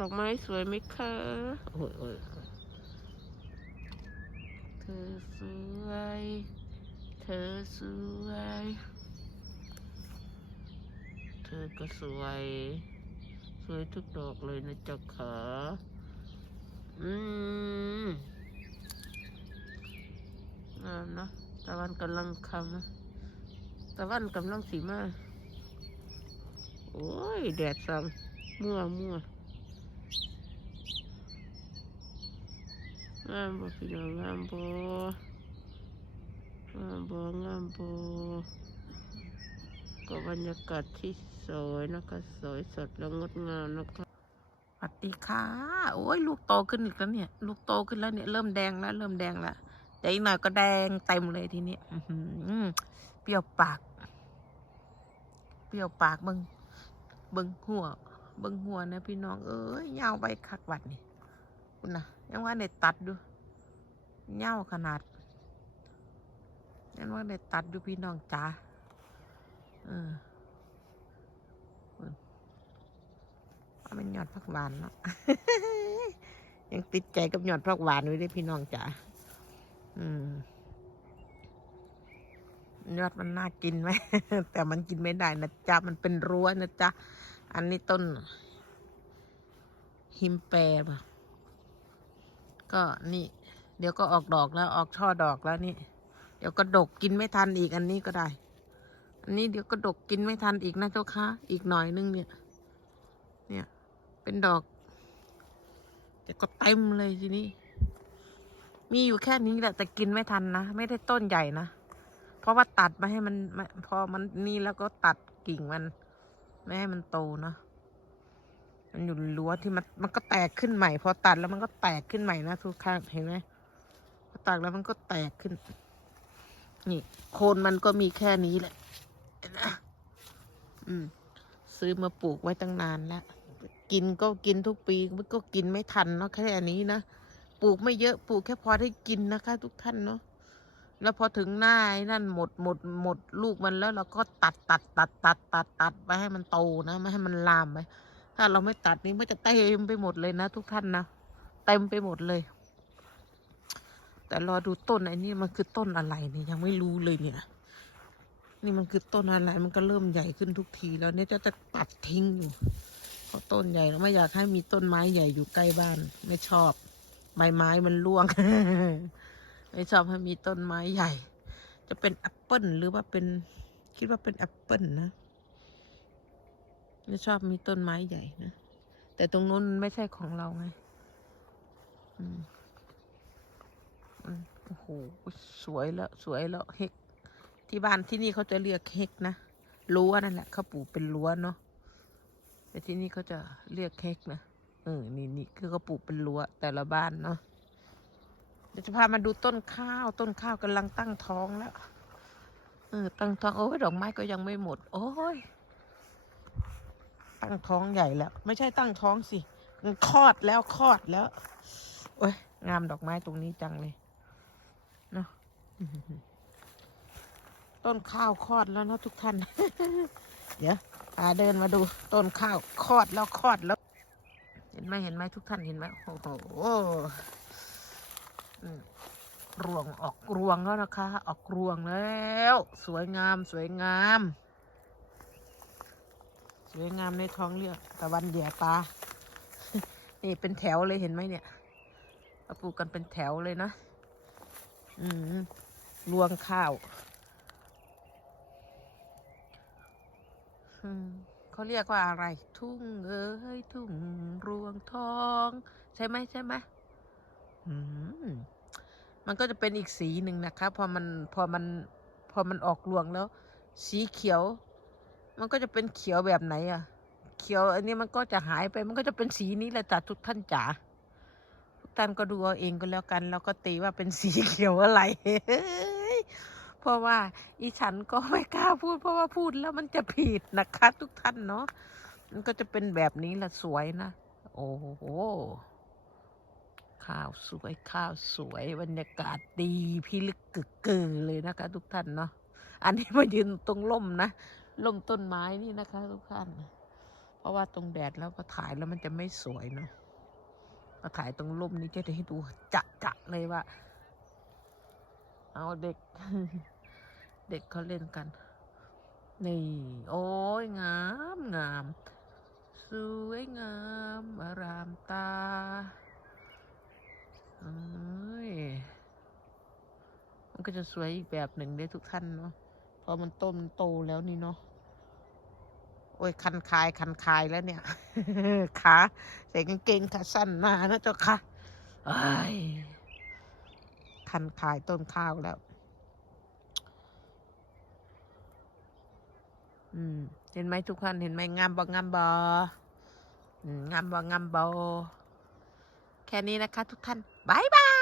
ดอกไม้สวยไหมคะโอ้ยโอ้ยเธอสวย เธอสวย เธอก็สวย สวยทุกดอกเลยนะจ๊ะขาอืมงามนะตะวันกำลังคำนะตะวันกำลังสีมา โอ้ย แดดสั่งมั่วมั่ว งามบ่พี่น้องงามบ่งามบ่งามบ่ก็บรรยากาศที่สวยนะคะสวยสดและงดงามนะคะสวัสดีค่ะ โอ้ยลูกโตขึ้นอีกแล้วเนี่ย ลูกโตขึ้นแล้วเนี่ยเริ่มแดงแล้วเริ่มแดงแล้วแต่อีกหน่อยก็แดงเต็มเลยทีนี้อืเปรี้ยวปาก เปรี้ยวปากมึงบิ่งหัวบิ่งหัวนะพี่น้องเอ้ยยาวไปคักวัดนี่ คุณนะยังว่าในตัดดูเง่าวขนาดยังว่าในตัดดูพี่น้องจ๋าเออเบิ่งว่าเป็นยอดผักหวานเนาะยังติดใจกับหยอดผักหวานไว้ด้วยพี่น้องจ๋าอืมยอดมันน่ากินไหม แต่มันกินไม่ได้นะจ๊ะ มันเป็นรั้วนะจ๊ะ อันนี้ต้น หิมแปรป่ะ ก็นี่ เดี๋ยวก็ออกดอกแล้วออกช่อดอกแล้วนี่ เดี๋ยวก็ดกกินไม่ทันอีกอันนี้ก็ได้ อันนี้เดี๋ยวก็ดกกินไม่ทันอีกนะเจ้าค่ะอีกหน่อยนึงเนี่ย เนี่ย เป็นดอกเดี๋ยวก็เต็มเลยทีนี้ มีอยู่แค่นี้แหละแต่กินไม่ทันนะไม่ได้ต้นใหญ่นะเพราะว่าตัดมาให้มันพอมันนี่แล้วก็ตัดกิ่งมัน ไม่ให้มันโตเนาะ มันอยู่รั้วที่มันมันก็แตกขึ้นใหม่ พอตัดแล้วมันก็แตกขึ้นใหม่นะทุกข้างเห็นไหมพอตัดแล้วมันก็แตกขึ้น นี่ โคนมันก็มีแค่นี้แหละนไหมอืม ซื้อมาปลูกไว้ตั้งนานแล้วกินก็กินทุกปีมันก็กินไม่ทันเนาะแค่อันนี้นะปลูกไม่เยอะปลูกแค่พอได้กินนะคะ ทุกท่านเนาะแล้วพอถึงหน้านั่นหมดหมดหมดลูกมันแล้วเราก็ตัดตัดตัดตัดตัดตัดไปให้มันโตนะไม่ให้มันลามไป ถ้าเราไม่ตัดนี่มันจะเต็มไปหมดเลยนะทุกท่านนะเต็มไปหมดเลย แต่รอดูต้นไอ้นี่มันคือต้นอะไรเนี่ยยังไม่รู้เลยเนี่ย นี่มันคือต้นอะไรมันก็เริ่มใหญ่ขึ้นทุกทีแล้วเนี่ยจะจะตัดทิ้งอยู่เพราะต้นใหญ่แล้วไม่อยากให้มีต้นไม้ใหญ่อยู่ใกล้บ้าน ไม่ชอบ ใบไม้มันร่วง ไม่ชอบให้มีต้นไม้ใหญ่ จะเป็นแอปเปิลหรือว่าเป็นคิดว่าเป็นแอปเปิลนะ ไม่ชอบมีต้นไม้ใหญ่นะ แต่ตรงนู้นไม่ใช่ของเราไง อืมโอ้โห สวยแล้ว สวยแล้วเฮก ที่บ้านที่นี่เขาจะเรียกเฮกนะ รั้วนั่นแหละเขาปลูกเป็นรั้วเนาะ แต่ที่นี่เขาจะเรียกเฮกนะ เออ นี่นี่คือเขาปลูกเป็นรั้วแต่ละบ้านเนาะ เดี๋ยวจะพามาดูต้นข้าว ต้นข้าวกำลังตั้งท้องแล้ว เออ ตั้งท้อง โอ้ย ดอกไม้ก็ยังไม่หมด โอ้ย ตั้งท้องใหญ่แล้ว ไม่ใช่ตั้งท้องสิมันคลอดแล้วคลอดแล้ว โอ้ยงามดอกไม้ตรงนี้จังเลยเนาะต้นข้าวคลอดแล้วเนาะทุกท่าน เดี๋ยวพาเดินมาดู ต้นข้าวคลอดแล้วคลอดแล้ว เห็นไหมเห็นไหมทุกท่านเห็นไหมโอ้โหรวงออกรวงแล้วนะคะ ออกรวงแล้ว สวยงามสวยงาม วยงามในท้องเรืองตะวันแย่ตา นี่เป็นแถวเลยเห็นไหมเนี่ยเราปลูกกันเป็นแถวเลยนะ อืมรวงข้าวอืมเขาเรียกว่าอะไร ทุ่งเอ้ยทุ่งรวงทอง ใช่ไหมใช่ไหมอืมมันก็จะเป็นอีกสีหนึ่งนะคะ พอมันพอมันพอมันออกรวงแล้ว สีเขียว มันก็จะเป็นเขียวแบบไหนอะเขียวอันนี้มันก็จะหายไป มันก็จะเป็นสีนี้แหละจ้ะทุกท่านจ๋า ทุกท่านก็ดูเอาเองก็แล้วกัน แล้วก็ตีว่าเป็นสีเขียวอะไร เพราะว่าอีฉันก็ไม่กล้าพูด เพราะว่าพูดแล้วมันจะผิดนะคะ ทุกท่านเนาะ มันก็จะเป็นแบบนี้แหละสวยนะ โอ้โห ข้าวสวยข้าวสวยบรรยากาศดีพี่ลึกกึกกือเลยนะคะ ทุกท่านเนาะ อันนี้มายืนตรงร่มนะ ร่มต้นไม้นี่นะคะ ทุกท่าน เพราะว่าตรงแดดแล้วก็ถ่ายแล้วมันจะไม่สวยเนาะก็ถ่ายตรงร่มนี้จะได้ให้ดูจะจะเลยว่า เอาเด็ก เด็กเขาเล่นกัน นี่ โอ้ยงามงาม สวยงามอารามตาเอ้ยมันก็จะสวยอีกแบบหนึ่งได้ทุกท่านเนาะ พอมันโตมันโตแล้วนี่เนาะโอ้ยคันคายคันคายแล้วเนี่ยขาใส่กางเกงขาสั้นมานะเจ้าค่ะไอ้าคันคายต้นข้าวแล้ว อืม เห็นไหมทุกท่านเห็นไหมงามบ่งามบองามบ่งามบ่แค่นี้นะคะทุกท่านบายบาย